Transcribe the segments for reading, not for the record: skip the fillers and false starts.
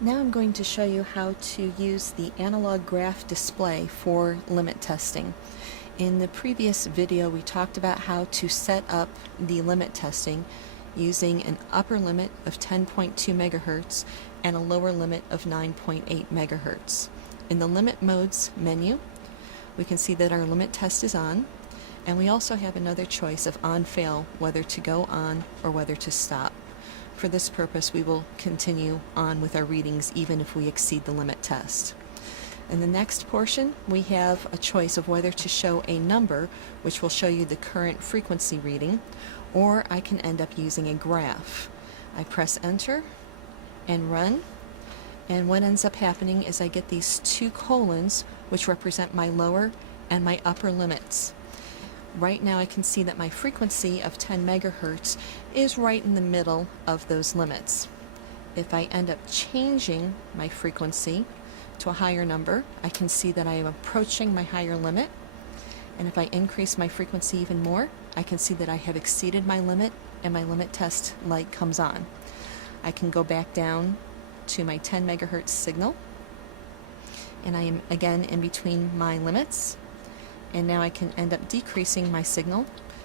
Now I'm going to show you how to use the analog graph display for limit testing. In the previous video we talked about how to set up the limit testing using an upper limit of 10.2 megahertz and a lower limit of 9.8 megahertz. In the limit modes menu we can see that our limit test is on, and we also have another choice of on-fail, whether to go on or whether to stop. For this purpose, we will continue on with our readings even if we exceed the limit test. In the next portion, we have a choice of whether to show a number, which will show you the current frequency reading, or I can end up using a graph. I press enter and run, and what ends up happening is I get these two colons, which represent my lower and my upper limits. Right now I can see that my frequency of 10 megahertz is right in the middle of those limits. If I end up changing my frequency to a higher number, I can see that I am approaching my higher limit. And if I increase my frequency even more, I can see that I have exceeded my limit and my limit test light comes on. I can go back down to my 10 megahertz signal, and I am again in between my limits. And now I can end up decreasing my signal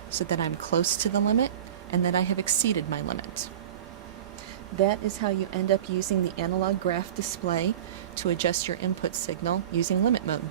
so that I'm close to the limit and that I have exceeded my limit. That is how you end up using the analog graph display to adjust your input signal using limit mode.